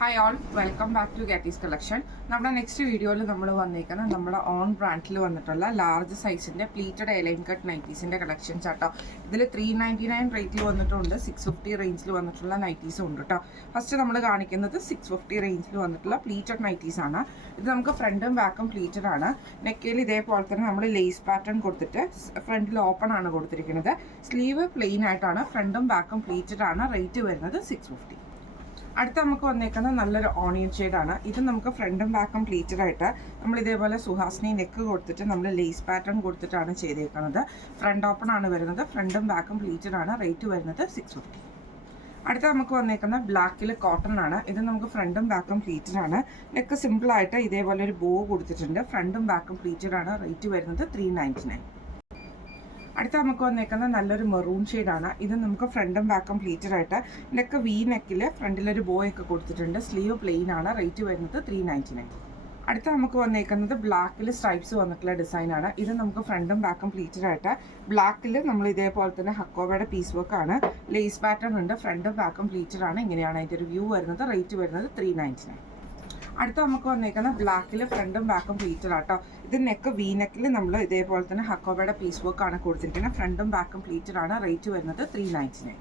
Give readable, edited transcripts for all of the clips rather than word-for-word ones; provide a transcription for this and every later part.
Hi all, welcome back to ഗാറ്റീസ് collection. നമ്മുടെ next വീഡിയോയിൽ നമ്മൾ വന്നേക്കുന്നത് നമ്മുടെ ഓൺ ബ്രാൻഡിൽ വന്നിട്ടുള്ള ലാർജ് സൈസിൻ്റെ പ്ലീറ്റഡ് എലൈൻ കട്ട് നൈറ്റീസിൻ്റെ കളക്ഷൻസ് ആട്ടോ. ഇതിൽ 399 റേറ്റിൽ വന്നിട്ടുണ്ട്, 650 റേഞ്ചിൽ വന്നിട്ടുള്ള നൈറ്റീസും ഉണ്ട് കേട്ടോ. ഫസ്റ്റ് നമ്മൾ കാണിക്കുന്നത് 650 റേഞ്ചിൽ വന്നിട്ടുള്ള പ്ലീറ്റഡ് നൈറ്റീസ് ആണ്. ഇത് നമുക്ക് ഫ്രണ്ടും ബാക്കും പ്ലീറ്റഡ് ആണ്. നെക്കയിൽ ഇതേപോലെ തന്നെ നമ്മൾ ലേസ് പാറ്റേൺ കൊടുത്തിട്ട് ഫ്രണ്ടിൽ ഓപ്പൺ ആണ് കൊടുത്തിരിക്കുന്നത്. സ്ലീവ് പ്ലെയിൻ ആയിട്ടാണ്, ഫ്രണ്ടും ബാക്കും പ്ലീറ്റഡ് ആണ്. റേറ്റ് വരുന്നത് 650. അടുത്ത നമുക്ക് വന്നേക്കുന്നത് നല്ലൊരു ഓണിയൻ ഷെയ്ഡാണ്. ഇത് നമുക്ക് ഫ്രണ്ടും ബാക്കും പ്ലീറ്റഡ് ആയിട്ട് നമ്മൾ ഇതേപോലെ സുഹാസിനി നെക്ക് കൊടുത്തിട്ട് നമ്മൾ ലേസ് പാറ്റേൺ കൊടുത്തിട്ടാണ് ചെയ്തേക്കുന്നത്. ഫ്രണ്ട് ഓപ്പൺ ആണ് വരുന്നത്, ഫ്രണ്ടും ബാക്കും പ്ലീറ്റഡ് ആണ്. റേറ്റ് വരുന്നത് 650. അടുത്ത നമുക്ക് വന്നേക്കുന്ന ബ്ലാക്കിൽ കോട്ടൺ ആണ്. ഇത് നമുക്ക് ഫ്രണ്ടും ബാക്കും പ്ലീറ്റഡ് ആണ്. നെക്ക് സിമ്പിളായിട്ട് ഇതേപോലെ ഒരു ബോ കൊടുത്തിട്ടുണ്ട്. ഫ്രണ്ടും ബാക്കും പ്ലീറ്റഡ് ആണ്. റേറ്റ് വരുന്നത് 399. അടുത്ത നമുക്ക് വന്നേക്കുന്ന നല്ലൊരു മെറൂൺ ഷെയ്ഡാണ്. ഇത് നമുക്ക് ഫ്രണ്ടും ബാക്കും പ്ലീറ്റഡ് ആയിട്ട് നെക്ക് വി നെക്കിൽ ഫ്രണ്ടിലൊരു ബോയൊക്കെ കൊടുത്തിട്ടുണ്ട്. സ്ലീവ് പ്ലെയിൻ ആണ്. റേറ്റ് വരുന്നത് 399. അടുത്ത നമുക്ക് വന്നേക്കുന്നത് ബ്ലാക്കിൽ സ്ട്രൈപ്സ് വന്നിട്ടുള്ള ഡിസൈനാണ്. ഇത് നമുക്ക് ഫ്രണ്ടും ബാക്കും പ്ലീറ്റഡ് ആയിട്ട് ബ്ലാക്കിൽ നമ്മൾ ഇതേപോലെ തന്നെ ഹക്കോവയുടെ പീസ് വർക്കാണ്. ലേസ് പാറ്റേൺ ഉണ്ട്. ഫ്രണ്ടും ബാക്കും പ്ലീറ്റഡ് ആണ്. ഇങ്ങനെയാണ് അതിൻ്റെ ഒരു വ്യൂ വരുന്നത്. റേറ്റ് വരുന്നത് 399. അടുത്ത നമുക്ക് വന്നേക്കുന്ന ബ്ലാക്കിൽ ഫ്രണ്ടും ബാക്കും പ്ലീറ്റഡ് ആട്ടോ. ഇത് നെക്ക് വി നെക്കിൽ നമ്മൾ ഇതേപോലെ തന്നെ ഹക്കോബയുടെ പീസ് വർക്ക് ആണ് കൊടുത്തിരിക്കുന്നത്. ഫ്രണ്ടും ബാക്കും പ്ലീറ്റഡ് ആണ്. റേറ്റ് വരുന്നത് 399.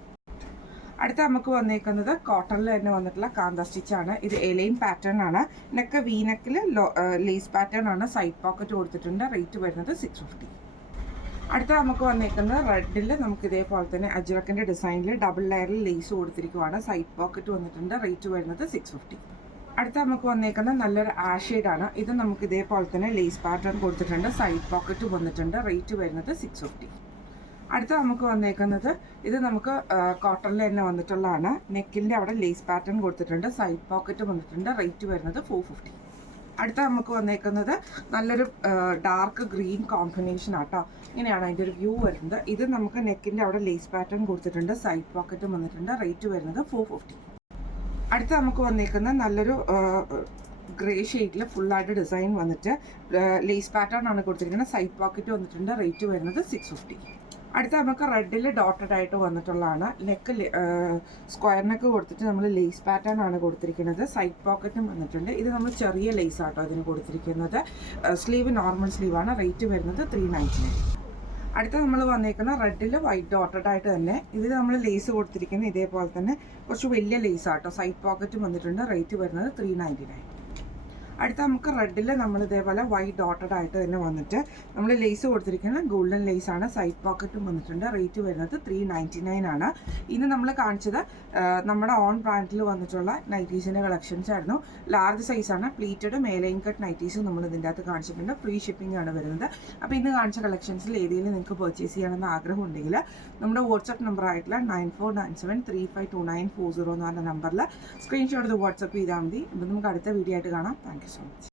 അടുത്ത നമുക്ക് വന്നേക്കുന്നത് കോട്ടണിൽ തന്നെ വന്നിട്ടുള്ള കാന്ത സ്റ്റിച്ചാണ്. ഇത് എലൈൻ പാറ്റേൺ ആണ്. നെക്ക് വി നെക്കിൽ ലേസ് പാറ്റേൺ ആണ്. സൈഡ് പോക്കറ്റ് കൊടുത്തിട്ടുണ്ട്. റേറ്റ് വരുന്നത് 650. അടുത്ത നമുക്ക് വന്നേക്കുന്നത് റെഡിൽ നമുക്ക് ഇതേപോലെ തന്നെ അജ്രക്കിൻ്റെ ഡിസൈനിൽ ഡബിൾ ലെയറിൽ ലേസ് കൊടുത്തിരിക്കുവാണ്. സൈഡ് പോക്കറ്റ് വന്നിട്ടുണ്ട്. റേറ്റ് വരുന്നത് 650. അടുത്ത നമുക്ക് വന്നേക്കുന്നത് നല്ലൊരു ആഷ് ഷെയ്ഡാണ്. ഇത് നമുക്ക് ഇതേപോലെ തന്നെ ലേസ് പാറ്റേൺ കൊടുത്തിട്ടുണ്ട്. സൈഡ് പോക്കറ്റ് വന്നിട്ടുണ്ട്. റേറ്റ് വരുന്നത് 650. അടുത്ത നമുക്ക് വന്നേക്കുന്നത് ഇത് നമുക്ക് കോട്ടണിൽ തന്നെ വന്നിട്ടുള്ളതാണ്. നെക്കിൻ്റെ അവിടെ ലേസ് പാറ്റേൺ കൊടുത്തിട്ടുണ്ട്. സൈഡ് പോക്കറ്റ് വന്നിട്ടുണ്ട്. റേറ്റ് വരുന്നത് 450. അടുത്ത നമുക്ക് വന്നേക്കുന്നത് നല്ലൊരു ഡാർക്ക് ഗ്രീൻ കോമ്പിനേഷൻ ആട്ടോ. ഇങ്ങനെയാണ് അതിൻ്റെ ഒരു വ്യൂ വരുന്നത്. ഇത് നമുക്ക് നെക്കിൻ്റെ അവിടെ ലേസ് പാറ്റേൺ കൊടുത്തിട്ടുണ്ട്. സൈഡ് പോക്കറ്റും വന്നിട്ടുണ്ട്. റേറ്റ് വരുന്നത് 450. അടുത്ത നമുക്ക് വന്നേക്കുന്ന നല്ലൊരു ഗ്രേ ഷെയ്ഡിൽ ഫുള്ളായിട്ട് ഡിസൈൻ വന്നിട്ട് ലേസ് പാറ്റേൺ ആണ് കൊടുത്തിരിക്കുന്നത്. സൈഡ് പോക്കറ്റ് വന്നിട്ടുണ്ട്. റേറ്റ് വരുന്നത് 650. അടുത്ത നമുക്ക് റെഡിൽ ഡോട്ടഡ് ആയിട്ട് വന്നിട്ടുള്ളതാണ്. നെക്ക് സ്ക്വയർ നെക്ക് കൊടുത്തിട്ട് നമ്മൾ ലേസ് പാറ്റേൺ ആണ് കൊടുത്തിരിക്കുന്നത്. സൈഡ് പോക്കറ്റും വന്നിട്ടുണ്ട്. ഇത് നമ്മൾ ചെറിയ ലേസ് ആട്ടോ അതിന് കൊടുത്തിരിക്കുന്നത്. Sleeve normal സ്ലീവാണ്. റേറ്റ് വരുന്നത് 399. അടുത്ത നമ്മൾ വന്നേക്കുന്ന റെഡിൽ വൈറ്റ് ഡോട്ടഡ് ആയിട്ട് തന്നെ ഇതിൽ നമ്മൾ ലേസ് കൊടുത്തിരിക്കുന്നത് ഇതേപോലെ തന്നെ കുറച്ച് വലിയ ലേസ് ആട്ടോ. സൈഡ് പോക്കറ്റും വന്നിട്ടുണ്ട്. റേറ്റ് വരുന്നത് 399. അടുത്ത നമുക്ക് റെഡിൽ നമ്മൾ ഇതേപോലെ വൈറ്റ് ഡോട്ടഡ് ആയിട്ട് തന്നെ വന്നിട്ട് നമ്മൾ ലേസ് കൊടുത്തിരിക്കുന്നത് ഗോൾഡൻ ലേസ് ആണ്. സൈഡ് പോക്കറ്റും വന്നിട്ടുണ്ട്. റേറ്റ് വരുന്നത് 399 ആണ്. ഇന്ന് നമ്മൾ കാണിച്ചത് നമ്മുടെ ഓൺ ബ്രാൻഡിൽ വന്നിട്ടുള്ള നൈറ്റീസിൻ്റെ കളക്ഷൻസ് ആയിരുന്നു. ലാർജ് സൈസാണ്. പ്ലീറ്റഡ് മേലൈൻ കട്ട് നൈറ്റീസ് നമ്മൾ ഇതിൻ്റെ അകത്ത് കാണിച്ചിട്ടുണ്ട്. ഫ്രീ ഷിപ്പിംഗ് ആണ് വരുന്നത്. അപ്പോൾ ഇന്ന് കാണിച്ച കളക്ഷൻസിൽ ഏതെങ്കിലും നിങ്ങൾക്ക് പർച്ചേസ് ചെയ്യണമെന്ന് ആഗ്രഹം ഉണ്ടെങ്കിൽ നമ്മുടെ വാട്സപ്പ് നമ്പർ ആയിട്ടുള്ള 9497352940 എന്ന് പറഞ്ഞ നമ്പറിൽ സ്ക്രീൻഷോട്ട് വാട്സപ്പ് ചെയ്താൽ മതി. അപ്പോൾ നമുക്ക് അടുത്ത വീഡിയോ ആയിട്ട് കാണാം. Thank you so much.